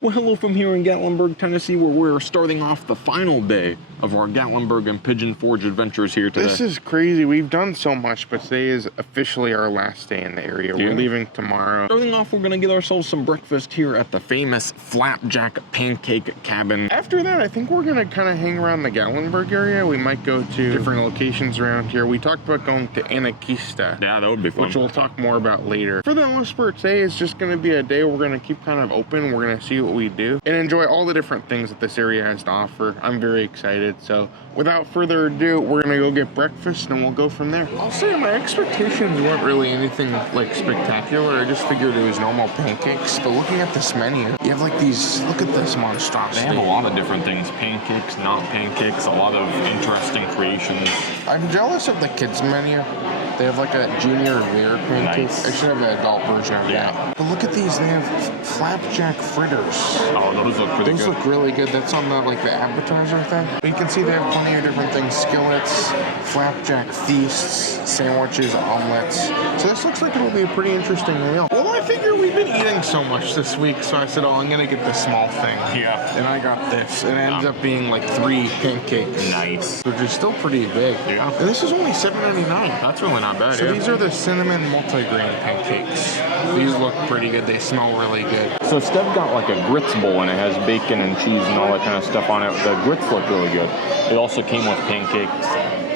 Well, hello from here in Gatlinburg, Tennessee, where we're starting off the final day of our Gatlinburg and Pigeon Forge adventures here today. This is crazy. We've done so much, but today is officially our last day in the area. We're leaving tomorrow. Starting off, we're going to get ourselves some breakfast here at the famous Flapjack Pancake Cabin. After that, I think we're going to kind of hang around the Gatlinburg area. We might go to different locations around here. We talked about going to Anakeesta. Yeah, that would be fun. Which we'll talk more about later. For the most part, today is just going to be a day we're going to keep kind of open. We're going to see what we do and enjoy all the different things that this area has to offer. I'm very excited. So without further ado, we're gonna go get breakfast and we'll go from there. I'll say my expectations weren't really anything like spectacular. I just figured it was normal pancakes. But looking at this menu, you have like these, look at this monstrosity. They have a lot of different things. Pancakes, not pancakes, a lot of interesting creations. I'm jealous of the kids menu. They have like a junior layer pancake. Nice. I should have an adult version of that. But look at these, they have flapjack fritters. Oh, those look pretty good. Those look really good. That's on the like the appetizer thing. But you can see they have plenty of different things. Skillets, flapjack feasts, sandwiches, omelets. So this looks like it'll be a pretty interesting meal. Well, I figure we've been eating so much this week, so I said, oh, I'm gonna get the small thing. Yeah. And I got this. And it ends up being like 3 pancakes. Nice. Which is still pretty big. Yeah. And this is only $7.99. That's really not bad. So these are the cinnamon multigrain pancakes. These look pretty good. They smell really good. So Steph got like a grits bowl and it has bacon and cheese and all that kind of stuff on it. The grits look really good. It also came with pancakes.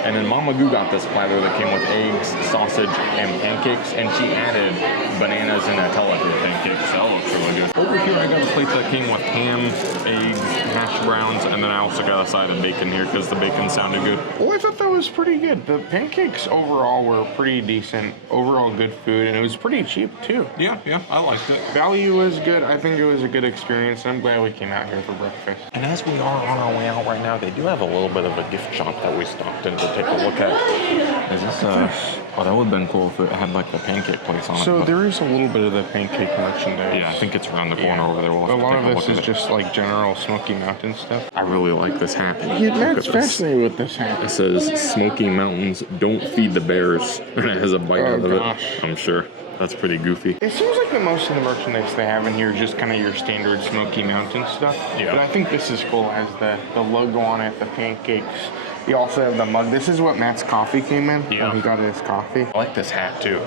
And then Mama Goo got this platter that came with eggs, sausage, and pancakes, and she added bananas and Nutella to the pancakes. That looks really good. Over here, I got a plate that came with ham, eggs, hash browns, and then I also got a side of bacon here because the bacon sounded good. Well, I thought that was pretty good. The pancakes overall were pretty decent. Overall good food, and it was pretty cheap too. Yeah, I liked it. Value was good. I think it was a good experience, and I'm glad we came out here for breakfast. And as we are on our way out right now, they do have a little bit of a gift shop that we stopped in to take a look at. Is this oh, that would have been cool if it had like the pancake place on it. So there is a little bit of the pancake merchandise. Yeah, I think it's around the corner over there. We'll a lot of this is just like general Smoky Mountain stuff. I really like this hat. Yeah, Matt's fascinated with this hat. It says Smoky Mountains, don't feed the bears. And it has a bite out of it. I'm sure. That's pretty goofy. It seems like the most of the merchandise they have in here is just kind of your standard Smoky Mountain stuff. Yeah. But I think this is cool. It has the logo on it, the pancakes. You also have the mug. This is what Matt's coffee came in when he got his coffee. I like this hat too.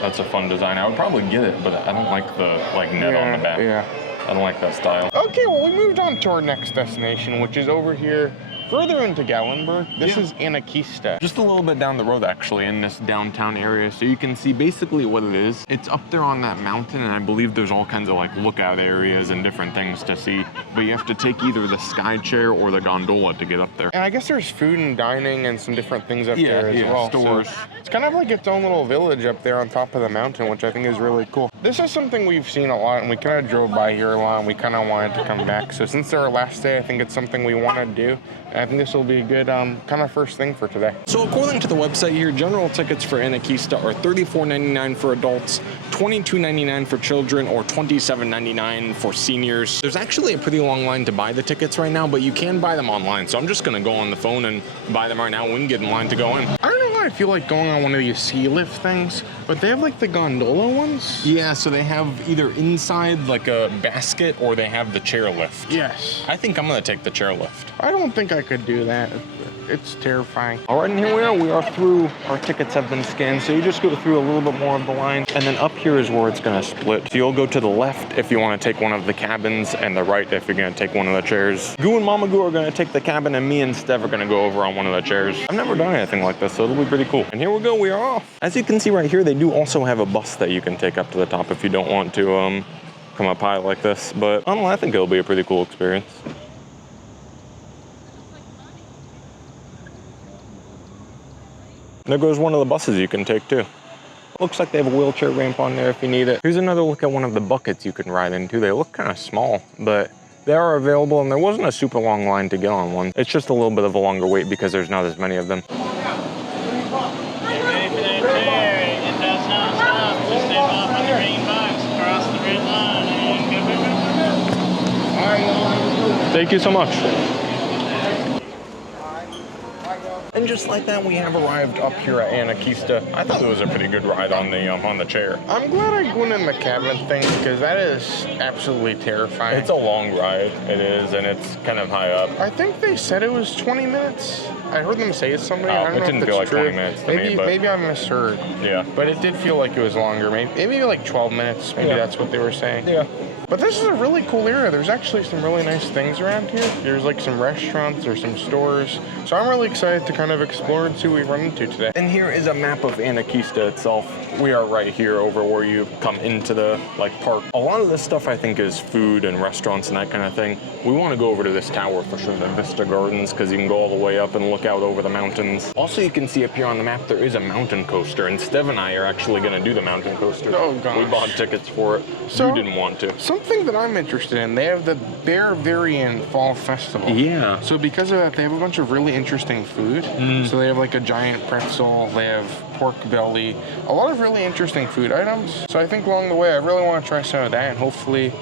That's a fun design. I would probably get it, but I don't like the net on the back. Yeah. I don't like that style. Okay, well, we moved on to our next destination, which is over here further into Gatlinburg. This is Anakeesta. Just a little bit down the road, actually, in this downtown area. So you can see basically what it is. It's up there on that mountain, and I believe there's all kinds of like lookout areas and different things to see. But you have to take either the sky chair or the gondola to get up there. And I guess there's food and dining and some different things up there as well. Stores. So it's kind of like its own little village up there on top of the mountain, which I think is really cool. This is something we've seen a lot, and we kind of drove by here a lot, and we kind of wanted to come back. So since it's our last day, I think it's something we want to do. And I think this will be a good kind of first thing for today. So according to the website here, general tickets for Anakeesta are $34.99 for adults, $22.99 for children, or $27.99 for seniors. There's actually a pretty long line to buy the tickets right now, but you can buy them online. So I'm just going to go on the phone and buy them right now and we can get in line to go in. I don't know why I feel like going on one of these ski lift things, but they have like the gondola ones. Yeah, so they have either inside like a basket or they have the chair lift. Yes. I think I'm going to take the chair lift. I don't think I could do that. It's terrifying. All right, and here we are. We are through. Our tickets have been scanned, so you just go through a little bit more of the line, and then up here is where it's going to split. So you'll go to the left if you want to take one of the cabins, and the right if you're going to take one of the chairs. Goo and Mama Goo are going to take the cabin, and me and Steph are going to go over on one of the chairs. I've never done anything like this, so it'll be pretty cool. And here we go. We are off. As you can see right here, they do also have a bus that you can take up to the top if you don't want to come up high like this. But I don't know. I think it'll be a pretty cool experience. There goes one of the buses you can take too. Looks like they have a wheelchair ramp on there if you need it. Here's another look at one of the buckets you can ride into. They look kind of small, but they are available, and there wasn't a super long line to get on one. It's just a little bit of a longer wait because there's not as many of them. Thank you so much. And And just like that, we have arrived up here at Anakeesta. I thought it was a pretty good ride on the chair. I'm glad I went in the cabin thing because that is absolutely terrifying. It's a long ride, it is, and it's kind of high up. I think they said it was 20 minutes. I heard them say something. I don't know it didn't if feel like it's true. 20 minutes to me, but Maybe I misheard. yeah. But it did feel like it was longer. Maybe like 12 minutes. Maybe that's what they were saying. Yeah. But this is a really cool area. There's actually some really nice things around here. There's like some restaurants, there's some stores. So I'm really excited to kind of explore and see what we run into today. And here is a map of Anakeesta itself. We are right here over where you come into the park. A lot of this stuff I think is food and restaurants and that kind of thing. We want to go over to this tower for sure, the Vista Gardens, because you can go all the way up and look out over the mountains. Also, you can see up here on the map there is a mountain coaster, and Stev and I are actually going to do the mountain coaster. Oh gosh. We bought tickets for it. So, you didn't want to. Something that I'm interested in, they have the Bear-Varian Fall Festival. Yeah. So because of that, they have a bunch of really interesting food. So they have like a giant pretzel, they have pork belly, a lot of really interesting food items. So I think along the way, I really want to try some of that and hopefully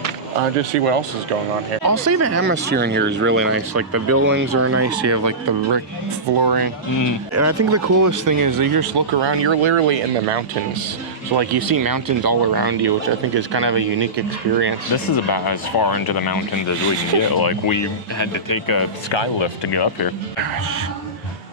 just see what else is going on here. I'll say the atmosphere in here is really nice. Like the buildings are nice. You have like the brick flooring. And I think the coolest thing is you just look around, you're literally in the mountains. So like you see mountains all around you, which I think is kind of a unique experience. This is about as far into the mountains as we can get. Like we had to take a sky lift to get up here. Gosh.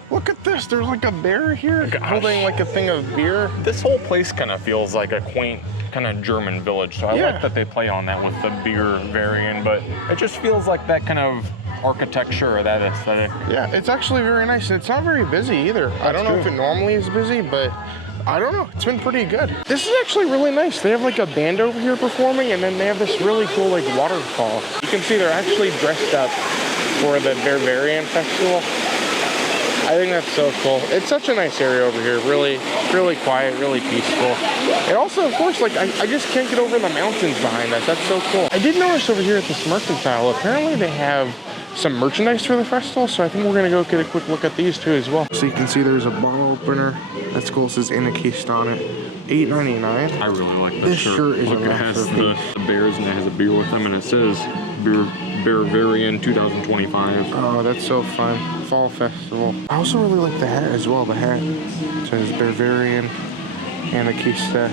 Look at this, there's like a bear here holding like a thing of beer. This whole place kind of feels like a quaint kind of German village. So I like that they play on that with the Bear-Varian, but it just feels like that kind of architecture or that aesthetic. Yeah, it's actually very nice. It's not very busy either. I don't know if it normally is busy, but I don't know. It's been pretty good. This is actually really nice. They have like a band over here performing, and then they have this really cool like waterfall. You can see they're actually dressed up for the Bear-Varian Festival. I think that's so cool. It's such a nice area over here. Really, really quiet, really peaceful. And also, of course, like I just can't get over the mountains behind us. That's so cool. I did notice over here at this mercantile, apparently they have some merchandise for the festival, so I think we're gonna go get a quick look at these too as well. So you can see there's a bottle opener. That's cool. It says Anakeesta on it. $8.99. I really like this shirt. Is look, it has the bears and it has a beer with them, and it says Bear-Varian 2025. Oh, that's so fun. Fall Festival. I also really like the hat as well. The hat says Bear-Varian Anakeesta.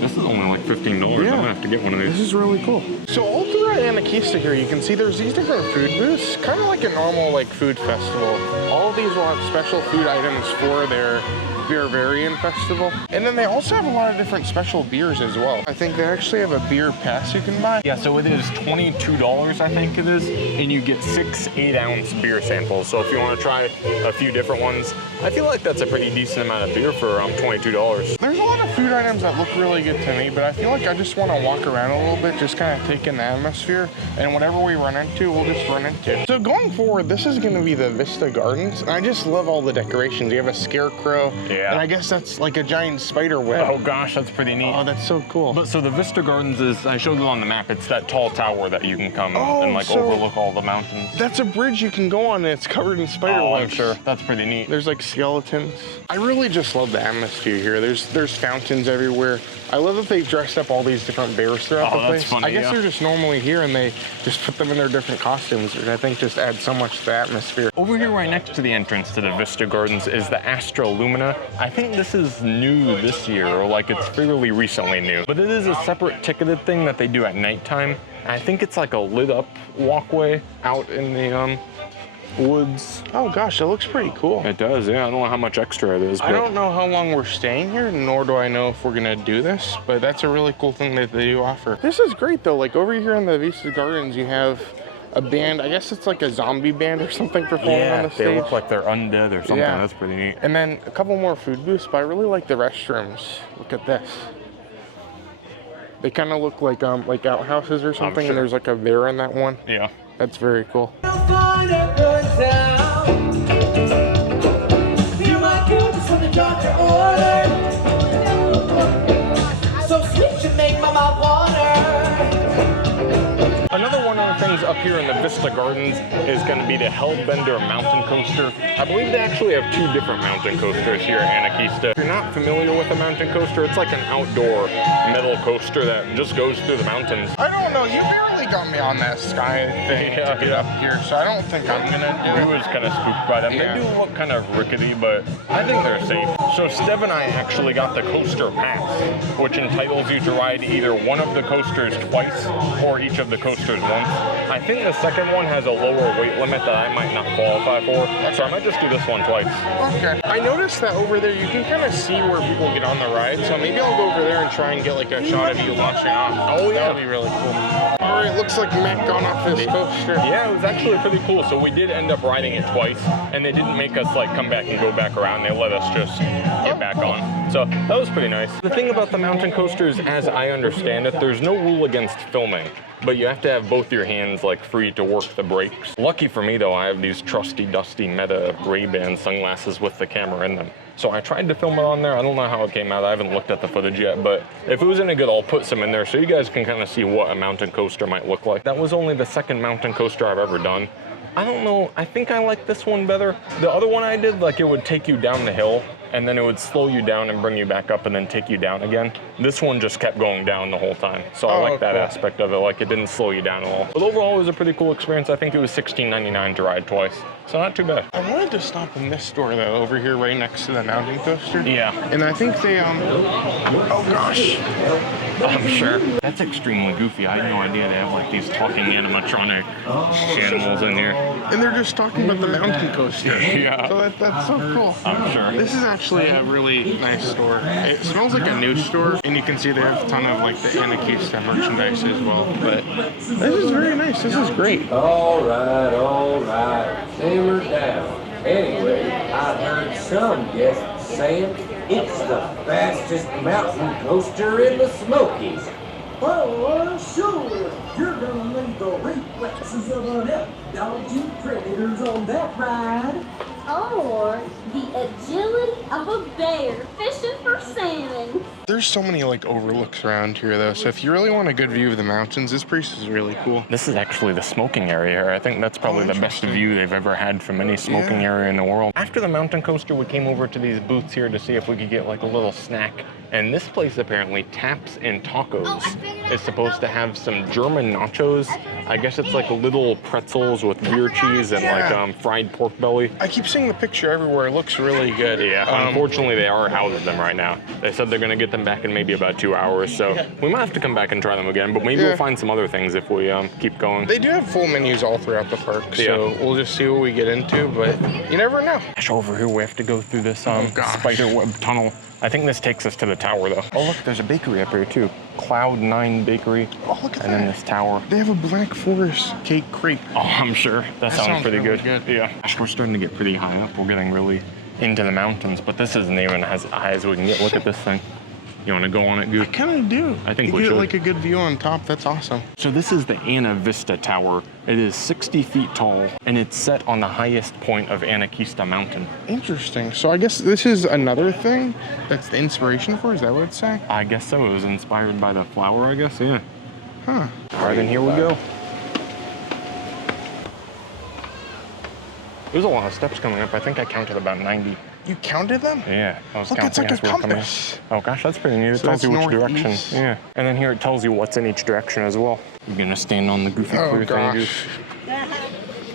This is only like $15. Yeah. I'm gonna have to get one of these. This is really cool. So all throughout Anakeesta here, you can see there's these different food booths, kind of like a normal like food festival. All of these will have special food items for their Bear-Varian Festival. And then they also have a lot of different special beers as well. I think they actually have a beer pass you can buy. Yeah, so it is $22, I think it is, and you get 6 8-ounce beer samples. So if you want to try a few different ones, I feel like that's a pretty decent amount of beer for around $22. There's a lot of food items that look really good to me, but I feel like I just want to walk around a little bit, just kind of take in the atmosphere, and whatever we run into, we'll just run into. So going forward, this is going to be the Vista Gardens, and I just love all the decorations. You have a scarecrow, and I guess that's like a giant spider web. Oh gosh, that's pretty neat. Oh, that's so cool. But so the Vista Gardens is, I showed it on the map, it's that tall tower that you can come and like overlook all the mountains. That's a bridge you can go on, and it's covered in spider webs. I'm sure. That's pretty neat. There's like skeletons. I really just love the atmosphere here. There's fountains everywhere. I love that they've dressed up all these different bears throughout the place. Funny, I guess they're just normally here and they just put them in their different costumes, which I think just adds so much to the atmosphere. Over here right next to the entrance to the Vista Gardens is the Astra Lumina. I think this is new this year, or like it's fairly recently new. But it is a separate ticketed thing that they do at nighttime. I think it's like a lit up walkway out in the woods. Oh gosh, it looks pretty cool. It does, yeah. I don't know how much extra it is. I don't know how long we're staying here, nor do I know if we're gonna do this, but that's a really cool thing that they do offer. This is great though. Like over here in the Vista Gardens, you have a band. I guess it's like a zombie band or something performing on the stage. They look like they're undead or something. Yeah. That's pretty neat. And then a couple more food booths, but I really like the restrooms. Look at this. They kind of look like outhouses or something, and there's like a bear in that one. Yeah. That's very cool. Another one of the things up here in the Vista Gardens is going to be the Hellbender Mountain Coaster. I believe they actually have 2 different mountain coasters here at Anakeesta. If you're not familiar with a mountain coaster, it's like an outdoor metal coaster that just goes through the mountains. I don't know, you barely got me on that sky thing to get up here, so I don't think I'm gonna do it. We was kind of spooked by them. Yeah. They do look kind of rickety, but I think they're safe. So Stev and I actually got the coaster pass, which entitles you to ride either one of the coasters twice or each of the coasters once. I think the second one has a lower weight limit that I might not qualify for, so I might just do this one twice. Okay. I noticed that over there you can kind of see where people get on the ride, so maybe I'll go over there and try and get like a shot of you launching off. Oh, yeah. That would be really cool. All right, looks like Matt got off his coaster. Yeah, it was actually pretty cool. So we did end up riding it twice, and they didn't make us like come back and go back around. They let us just get back on. So that was pretty nice. The thing about the mountain coasters, as I understand it, there's no rule against filming, but you have to have both your hands like free to work the brakes. Lucky for me though, I have these trusty dusty Meta Ray-Ban sunglasses with the camera in them. So I tried to film it on there. I don't know how it came out. I haven't looked at the footage yet, but if it was any good, I'll put some in there so you guys can kind of see what a mountain coaster might look like. That was only the second mountain coaster I've ever done. I don't know, I think I like this one better. The other one I did, like it would take you down the hill and then it would slow you down and bring you back up and then take you down again. This one just kept going down the whole time. So I like that aspect of it, like it didn't slow you down at all. But overall, it was a pretty cool experience. I think it was $16.99 to ride twice. So not too bad. I wanted to stop in this store though, over here right next to the mountain coaster. Yeah. And I think they, oh gosh. I'm sure. That's extremely goofy. I had no idea they have like these talking animatronic animals in here. And they're just talking about the mountain coaster. Yeah. So that's so cool. I'm sure. This is actually a really nice store. It smells like a new store, and you can see they have a ton of like the Anakeesta merchandise as well. But this is very nice. This is great. All right. Simmer down. Anyway, I heard some guests saying it's the fastest mountain coaster in the Smokies. Oh, sure. You're gonna leave the reflexes of an elk dodging predators on that ride. Or the agility of a bear fishing for salmon. There's so many like overlooks around here though, so if you really want a good view of the mountains, this place is really cool. This is actually the smoking area here. I think that's probably the best view they've ever had from any smoking area in the world. After the mountain coaster, we came over to these booths here to see if we could get like a little snack. And this place apparently, Taps and Tacos, is supposed to have some German nachos. I guess it's like little pretzels with beer cheese and like fried pork belly. I keep seeing the picture everywhere. It looks really good. Yeah, unfortunately they are out of them right now. They said they're gonna get them back in maybe about 2 hours, so we might have to come back and try them again, but maybe we'll find some other things if we keep going. They do have full menus all throughout the park, so we'll just see what we get into, but you never know. Over here we have to go through this spider web tunnel. I think this takes us to the tower though. Oh look, there's a bakery up here too. Cloud9 Bakery. Oh, look at that. And then this tower. They have a Black Forest cake crepe. Oh, I'm sure. That sounds pretty really good. Yeah. Gosh, we're starting to get pretty high up. We're getting really into the mountains, but this isn't even as high as we can get. Look at this thing. You want to go on it, Goo? I kind of do. I think you we get should. like a good view on top. That's awesome. So this is the Anavista Tower. It is 60 feet tall, and it's set on the highest point of Anakeesta Mountain. Interesting. So I guess this is another thing that's the inspiration for. Is that what it's saying? I guess so. It was inspired by the flower, I guess. Yeah. Huh. All right, then here we go. There's a lot of steps coming up. I think I counted about 90. You counted them? Yeah, I was Look, it's counting like a as we were coming in. compass. Oh gosh, that's pretty neat. It So tells you it's which direction. northeast. Yeah, and then here it tells you what's in each direction as well. You're gonna stand on the goofy Oh clear thing, Goo. gosh.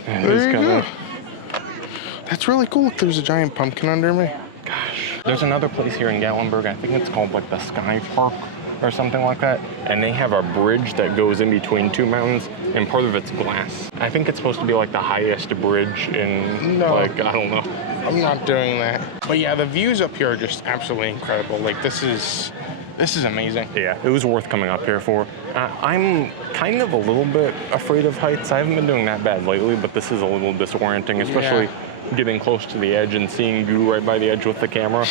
And There he's you gonna- go. That's really cool. Look, there's a giant pumpkin under me. Gosh, there's another place here in Gatlinburg. I think it's called like the Sky Park or something like that. And they have a bridge that goes in between two mountains, and part of it's glass. I think it's supposed to be like the highest bridge in, like, I don't know. I'm not doing that. But yeah, the views up here are just absolutely incredible. Like this is amazing. Yeah, it was worth coming up here for. I'm kind of a little bit afraid of heights. I haven't been doing that bad lately, but this is a little disorienting, especially getting close to the edge and seeing Goo right by the edge with the camera.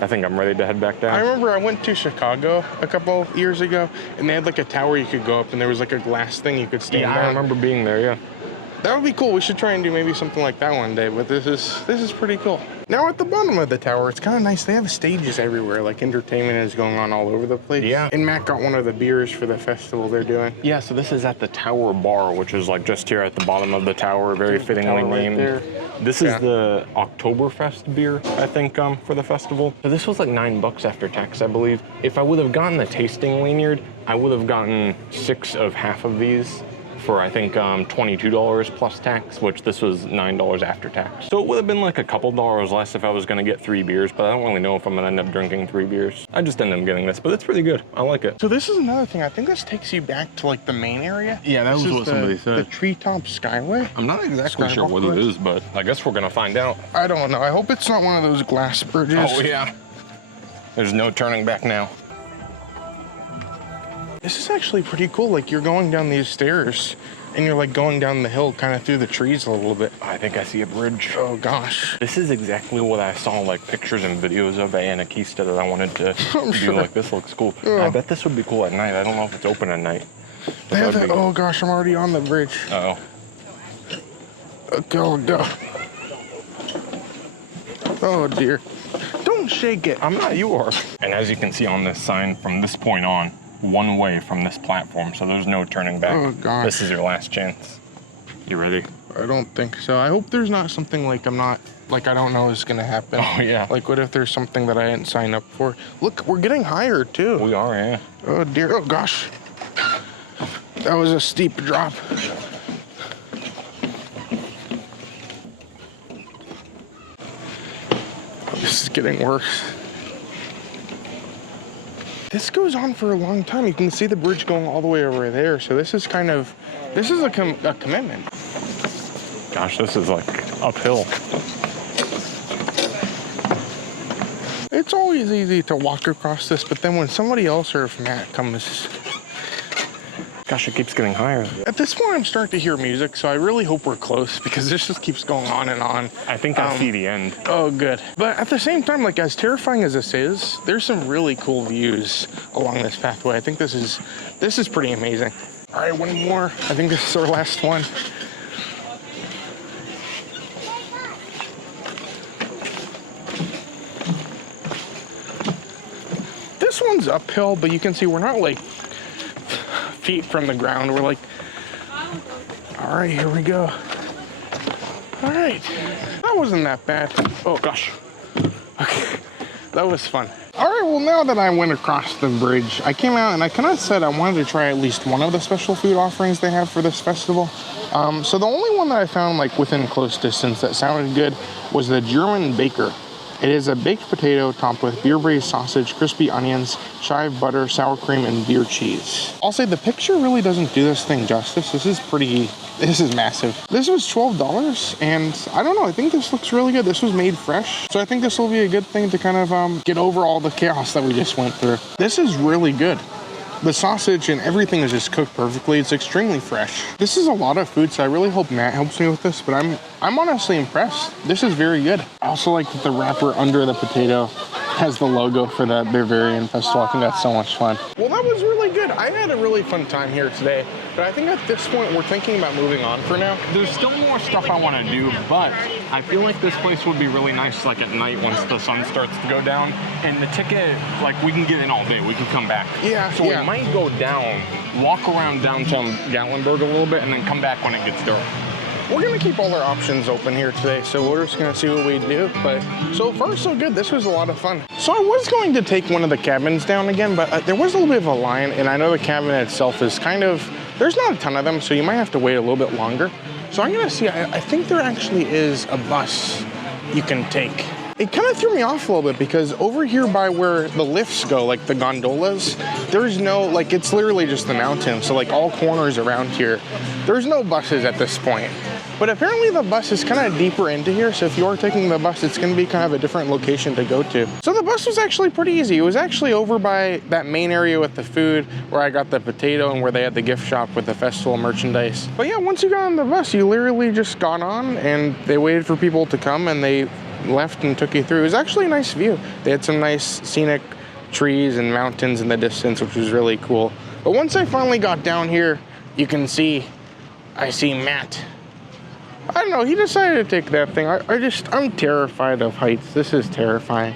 I think I'm ready to head back down. I remember I went to Chicago a couple of years ago, and they had like a tower you could go up, and there was like a glass thing you could stand on. Yeah, I remember being there, yeah. That would be cool. We should try and do maybe something like that one day, but this is pretty cool. Now at the bottom of the tower, it's kind of nice. They have stages everywhere, like entertainment is going on all over the place. Yeah. And Matt got one of the beers for the festival they're doing. Yeah, so this is at the Tower Bar, which is like just here at the bottom of the tower, very fittingly tower right named. there. This is the Oktoberfest beer, I think, for the festival. So this was like $9 after tax, I believe. If I would have gotten the tasting lanyard, I would have gotten 6 of half of these. for I think $22 plus tax, which this was $9 after tax. So it would have been like a couple dollars less if I was gonna get 3 beers, but I don't really know if I'm gonna end up drinking 3 beers. I just ended up getting this, but it's pretty good. I like it. So this is another thing. I think this takes you back to like the main area. Yeah, that was what somebody said. The Treetop Skyway. I'm not exactly sure what it is, but I guess we're gonna find out. I don't know. I hope it's not one of those glass bridges. Oh yeah. There's no turning back now. This is actually pretty cool. Like you're going down these stairs and you're like going down the hill kind of through the trees a little bit. I think I see a bridge. Oh gosh. This is exactly what I saw like pictures and videos of at Anakeesta that I wanted to do. Sure. Like this looks cool. Yeah. I bet this would be cool at night. I don't know if it's open at night. They have that, oh gosh, I'm already on the bridge. Uh-oh. Okay, oh no. Oh dear. Don't shake it. I'm not, you are. And as you can see on this sign, from this point on, one way from this platform, so there's no turning back. Oh gosh. This is your last chance. You ready? I don't think so. I hope there's not something like I don't know is gonna happen. Oh yeah. Like what if there's something that I didn't sign up for? Look, we're getting higher too. We are, yeah. Oh dear, oh gosh. That was a steep drop. This is getting worse. This goes on for a long time. You can see the bridge going all the way over there. So this is kind of, this is a commitment. Gosh, this is like uphill. It's always easy to walk across this, but then when somebody else or if Matt comes, gosh, it keeps getting higher. At this point, I'm starting to hear music, so I really hope we're close because this just keeps going on and on. I think I see the end. Oh, good. But at the same time, like as terrifying as this is, there's some really cool views along this pathway. I think this is pretty amazing. All right, one more. I think this is our last one. This one's uphill, but you can see we're not like feet from the ground. We're like, all right, here we go. All right, that wasn't that bad. Oh gosh, okay, that was fun. All right, well now that I went across the bridge, I came out and I kind of said I wanted to try at least one of the special food offerings they have for this festival. So the only one that I found like within close distance that sounded good was the German Baker. It is a baked potato topped with beer braised sausage, crispy onions, chive butter, sour cream, and beer cheese. I'll say the picture really doesn't do this thing justice. This is massive. This was $12, and I don't know, I think this looks really good. This was made fresh, so I think this will be a good thing to kind of get over all the chaos that we just went through. This is really good. The sausage and everything is just cooked perfectly. It's extremely fresh. This is a lot of food, so I really hope Matt helps me with this, but I'm honestly impressed. This is very good. I also like that the wrapper under the potato has the logo for the Bear-Varian Festival. I think that's so much fun. Well, that was really good. I had a really fun time here today, but I think at this point we're thinking about moving on for now. There's still more stuff I want to do, but I feel like this place would be really nice like at night once the sun starts to go down. And the ticket, like we can get in all day. We can come back. Yeah, so we might go down, walk around downtown Gatlinburg a little bit, and then come back when it gets dark. We're gonna keep all our options open here today, so we're just gonna see what we do. But so far, so good. This was a lot of fun. So I was going to take one of the cabins down again, but there was a little bit of a line, and I know the cabin itself is kind of, there's not a ton of them, so you might have to wait a little bit longer. So I'm gonna see, I think there actually is a bus you can take. It kind of threw me off a little bit because over here by where the lifts go, like the gondolas, there's no, like it's literally just the mountain. So like all corners around here, there's no buses at this point. But apparently the bus is kind of deeper into here. So if you're taking the bus, it's gonna be kind of a different location to go to. So the bus was actually pretty easy. It was actually over by that main area with the food where I got the potato and where they had the gift shop with the festival merchandise. But yeah, once you got on the bus, you literally just got on and they waited for people to come and they left and took you through. It was actually a nice view. They had some nice scenic trees and mountains in the distance, which was really cool. But once I finally got down here, you can see, I see Matt. I don't know, he decided to take that thing. I'm terrified of heights. This is terrifying.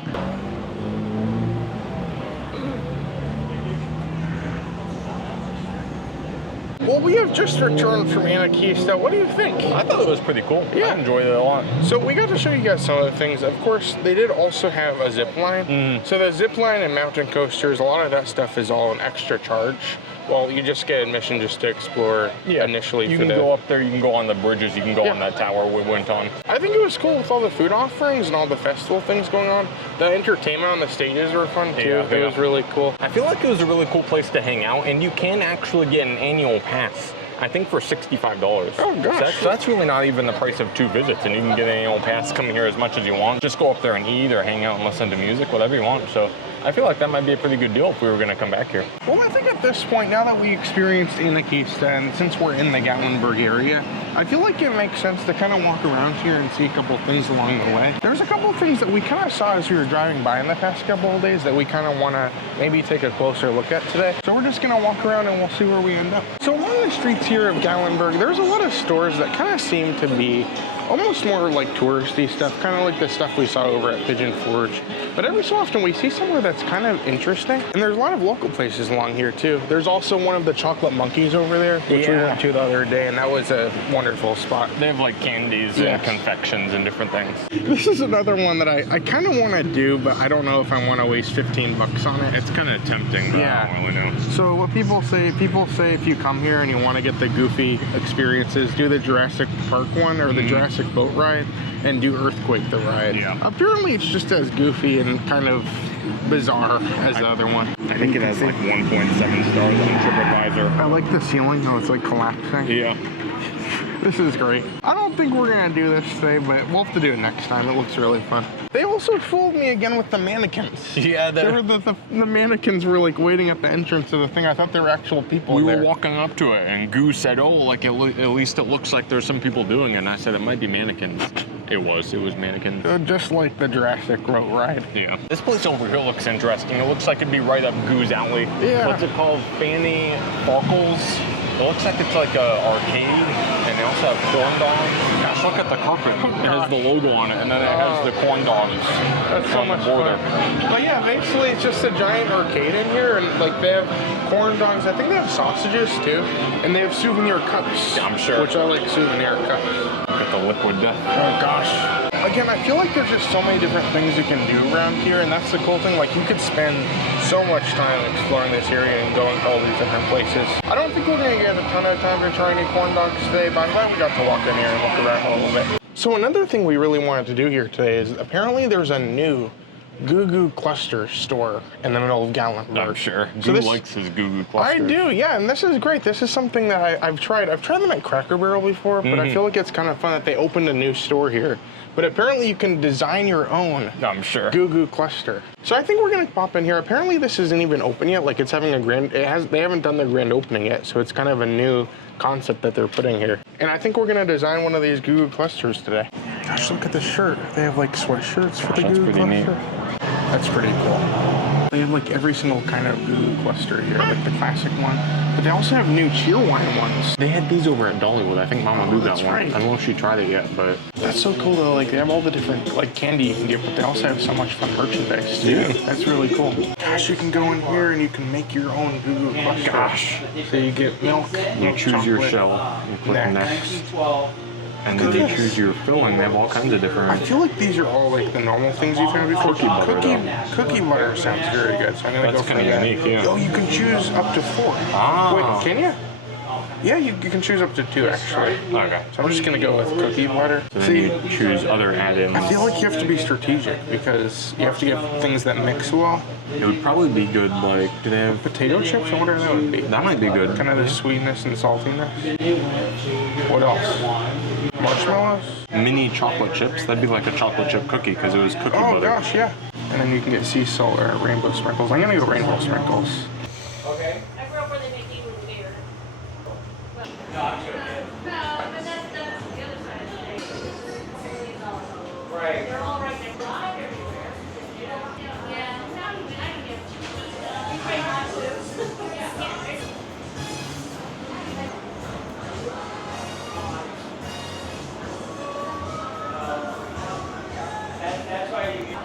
Well, we have just returned from Anakeesta. What do you think? I thought it was pretty cool. Yeah. I enjoyed it a lot. So we got to show you guys some of the things. Of course, they did also have a zip line. So the zip line and mountain coasters, a lot of that stuff is all an extra charge. Well, you just get admission just to explore initially. You can go up there, you can go on the bridges, you can go on that tower we went on. I think it was cool with all the food offerings and all the festival things going on. The entertainment on the stages were fun too. It was really cool. I feel like it was a really cool place to hang out, and you can actually get an annual pass. I think for $65. Oh gosh. So that's really not even the price of 2 visits, and you can get an annual pass, come here as much as you want. Just go up there and eat or hang out and listen to music, whatever you want. So I feel like that might be a pretty good deal if we were going to come back here. Well, I think at this point, now that we experienced Anakeesta, and since we're in the Gatlinburg area, I feel like it makes sense to kind of walk around here and see a couple things along the way. There's a couple things that we kind of saw as we were driving by in the past couple of days that we kind of want to maybe take a closer look at today. So we're just going to walk around and we'll see where we end up. So along the streets here of Gatlinburg, there's a lot of stores that kind of seem to be almost more like touristy stuff, kind of like the stuff we saw over at Pigeon Forge. But every so often we see somewhere that's kind of interesting. And there's a lot of local places along here too. There's also one of the chocolate monkeys over there, which we went to the other day, and that was a wonderful spot. They have like candies and confections and different things. This is another one that I kind of want to do, but I don't know if I want to waste 15 bucks on it. It's kind of tempting, but I don't really know. So what people say if you come here and you want to get the goofy experiences, do the Jurassic Park one or the Jurassic Boat ride, and do Earthquake the ride. Yeah. Apparently it's just as goofy and kind of bizarre as the other one. I think it has like 1.7 stars on TripAdvisor. I like the ceiling though, it's like collapsing. Yeah. This is great. I don't think we're gonna do this today, but we'll have to do it next time. It looks really fun. They also fooled me again with the mannequins. Yeah, the mannequins were like waiting at the entrance of the thing. I thought there were actual people We there. were walking up to it, and Goo said, "Oh, like at least it looks like there's some people doing it." And I said, "It might be mannequins." It was mannequins. Just like the Jurassic Boat ride. Yeah. This place over here looks interesting. It looks like it'd be right up Goo's alley. Yeah. What's it called? Fanny Farkles. It looks like it's like an arcade, and they also have corn dogs. Gosh, look at the carpet. It has the logo on it, and then it has the corn dogs. That's so much fun. But yeah, basically it's just a giant arcade in here, and like they have corn dogs. I think they have sausages too, and they have souvenir cups. Yeah, I'm sure. Which I like souvenir cups. Look at the liquid death. Oh gosh. Again, I feel like there's just so many different things you can do around here, and that's the cool thing. Like, you could spend so much time exploring this area and going to all these different places. I don't think we're going to get a ton of time to try any corn dogs today, but I'm glad we got to walk in here and look around a little bit. So another thing we really wanted to do here today is apparently there's a new Goo Goo Cluster store in the middle of Gatlinburg. I'm sure. So Goo likes his Goo Goo Cluster. I do, yeah, and this is great. This is something that I've tried. I've tried them at Cracker Barrel before, but I feel like it's kind of fun that they opened a new store here. But apparently you can design your own I'm sure. Goo Goo Cluster. So I think we're gonna pop in here. Apparently this isn't even open yet. Like it's having they haven't done the grand opening yet, so it's kind of a new concept that they're putting here. And I think we're gonna design one of these Goo Goo Clusters today. Gosh, look at this shirt. They have like sweatshirts for the Goo Goo Cluster. Neat. That's pretty cool. They have like every single kind of Goo Goo Cluster here, like the classic one. But they also have new Cheerwine ones. They had these over at Dollywood. I think Mama Goo got one. Right. I don't know if she tried it yet, but that's so cool though. Like they have all the different like candy you can get, but they also have so much fun merchandise too. Yeah. That's really cool. Gosh, you can go in here and you can make your own Goo Goo Cluster. Gosh. So you get milk. You choose your shell. You click next. And then you choose your filling. They have all kinds of different. I feel like these are all like the normal things you've had before. Cookie butter. Cookie butter sounds very good. So I'm gonna go for kind of that. unique, yeah. Oh, you can choose up to 4. Ah. Wait, can you? Yeah, you can choose up to 2 actually. Okay. So I'm just gonna go with cookie butter. So then you choose other add-ins. I feel like you have to be strategic because you have to get things that mix well. It would probably be good, like, do they have Potato chips? I wonder if that would be. That might be good. Kind of the sweetness and saltiness. What else? Marshmallows? Mini chocolate chips? That'd be like a chocolate chip cookie because it was cookie butter. Oh gosh, yeah. And then you can get sea salt or rainbow sprinkles. I'm gonna go rainbow sprinkles. Okay. I grew up where they make you with beer. Gotcha. No, but that's the other side. Right. They're all right next to everywhere. Yeah. I can get you pay hot too. That's why you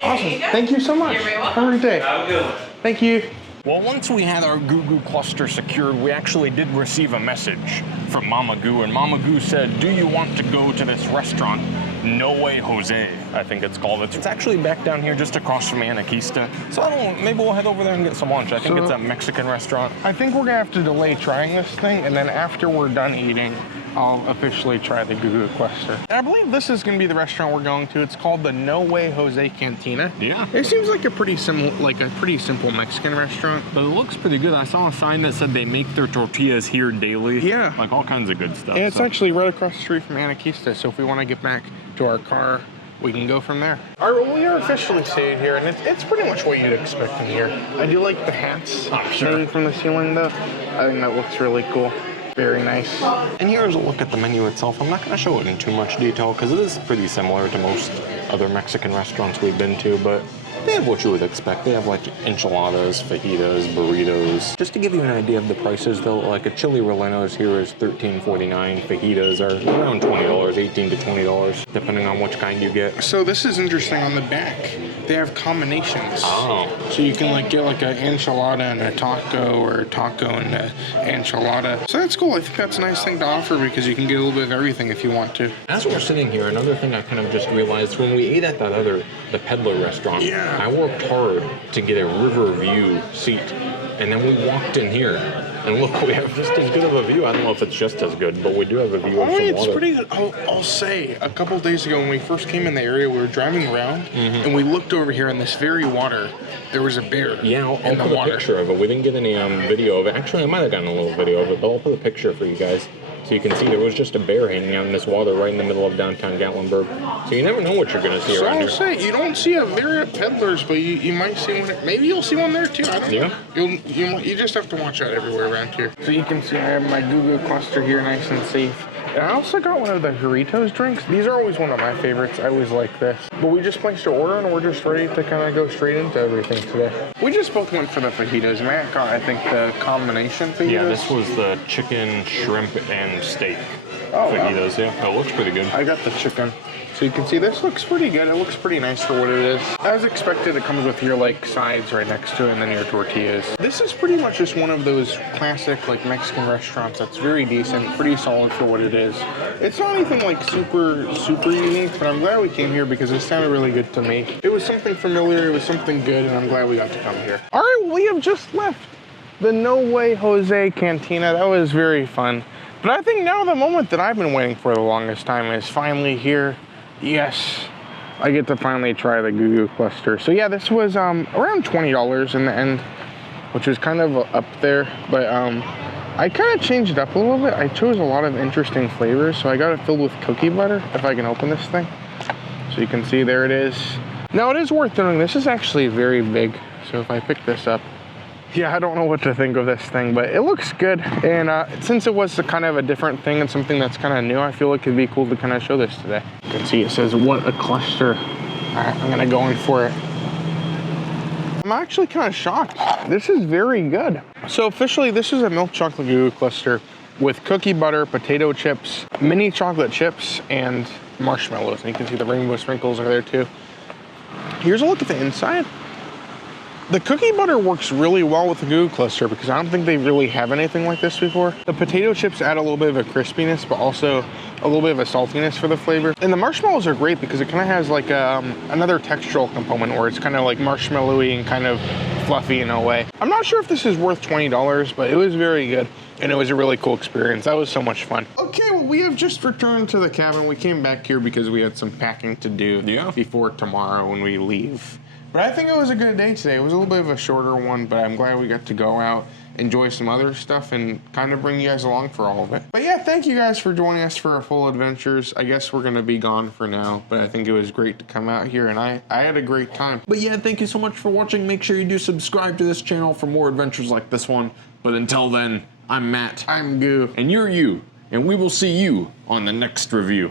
Awesome. Thank you so much. Have a great day. Have a good one. Thank you. Well, once we had our Goo Goo Cluster secured, we actually did receive a message from Mama Goo, and Mama Goo said, "Do you want to go to this restaurant No Way Jose, I think it's called. It's actually back down here just across from Anakeesta. So I don't know, maybe we'll head over there and get some lunch. I think it's a Mexican restaurant. I think we're gonna have to delay trying this thing, and then after we're done eating, I'll officially try the Goo Goo Cluster. And I believe this is gonna be the restaurant we're going to. It's called the No Way Jose Cantina. Yeah. It seems like a pretty simple Mexican restaurant. But it looks pretty good. I saw a sign that said they make their tortillas here daily. Yeah. Like all kinds of good stuff. And it's actually right across the street from Anakeesta, so if we want to get back to our car, we can go from there. All right, well, we are officially staying here, and it's pretty much what you'd expect in here. I do like the hats hanging from the ceiling, though. I think that looks really cool. Very nice. And here's a look at the menu itself. I'm not going to show it in too much detail because it is pretty similar to most other Mexican restaurants we've been to, but they have what you would expect. They have like enchiladas, fajitas, burritos. Just to give you an idea of the prices though, like a chili rellenos here is $13.49. Fajitas are around $20, $18 to $20, depending on which kind you get. So this is interesting. On the back, they have combinations. Oh. So you can like get like an enchilada and a taco, or a taco and an enchilada. So that's cool. I think that's a nice thing to offer because you can get a little bit of everything if you want to. As we're sitting here, another thing I kind of just realized when we ate at the Peddler restaurant, I worked hard to get a river view seat, and then we walked in here, and look, we have just as good of a view. I don't know if it's just as good, but we do have a view of some It's water. pretty good. I'll say, a couple of days ago when we first came in the area, we were driving around, and we looked over here in this very water. There was a bear. Yeah, I'll in put the a water. picture of it. We didn't get any video of it. Actually, I might have gotten a little video of it, but I'll put a picture for you guys. So you can see there was just a bear hanging out in this water right in the middle of downtown Gatlinburg. So you never know what you're going to see So around I'll here. say, you don't see a bear at Peddlers, but you might see one. Maybe you'll see one there too. I don't know. You just have to watch out everywhere around here. So you can see I have my Goo Goo Cluster here, nice and safe. And I also got one of the Doritos drinks. These are always one of my favorites. I always like this. But we just placed our order and we're just ready to kind of go straight into everything today. We just both went for the fajitas. Matt got, I think, the combination fajitas. Yeah, this was the chicken, shrimp, and steak fajitas. Wow. Yeah, it looks pretty good. I got the chicken. So you can see this looks pretty good. It looks pretty nice for what it is. As expected, it comes with your like sides right next to it and then your tortillas. This is pretty much just one of those classic like Mexican restaurants that's very decent, pretty solid for what it is. It's not anything like super unique, but I'm glad we came here because it sounded really good to me. It was something familiar, it was something good, and I'm glad we got to come here. All right, well, we have just left the No Way Jose Cantina. That was very fun. But I think now the moment that I've been waiting for the longest time is finally here. Yes, I get to finally try the Goo Goo Cluster. So yeah, this was around $20 in the end, which was kind of up there. But I kind of changed it up a little bit. I chose a lot of interesting flavors. So I got it filled with cookie butter, if I can open this thing. So you can see there it is. Now it is worth noting, this is actually very big. So if I pick this up, yeah, I don't know what to think of this thing, but it looks good. And since it was kind of a different thing and something that's kind of new, I feel like it'd be cool to kind of show this today. You can see it says, what a cluster. All right, I'm gonna go in for it. I'm actually kind of shocked. This is very good. So officially, this is a milk chocolate Goo Goo Cluster with cookie butter, potato chips, mini chocolate chips, and marshmallows. And you can see the rainbow sprinkles are there too. Here's a look at the inside. The cookie butter works really well with the Goo Goo Cluster because I don't think they really have anything like this before. The potato chips add a little bit of a crispiness, but also a little bit of a saltiness for the flavor. And the marshmallows are great because it kind of has like another textural component where it's kind of like marshmallowy and kind of fluffy in a way. I'm not sure if this is worth $20, but it was very good. And it was a really cool experience. That was so much fun. Okay, well, we have just returned to the cabin. We came back here because we had some packing to do before tomorrow when we leave. But I think it was a good day today. It was a little bit of a shorter one, but I'm glad we got to go out, enjoy some other stuff, and kind of bring you guys along for all of it. But yeah, thank you guys for joining us for our full adventures. I guess we're gonna be gone for now, but I think it was great to come out here, and I had a great time. But yeah, thank you so much for watching. Make sure you do subscribe to this channel for more adventures like this one. But until then, I'm Matt. I'm Goo. And you're you. And we will see you on the next review.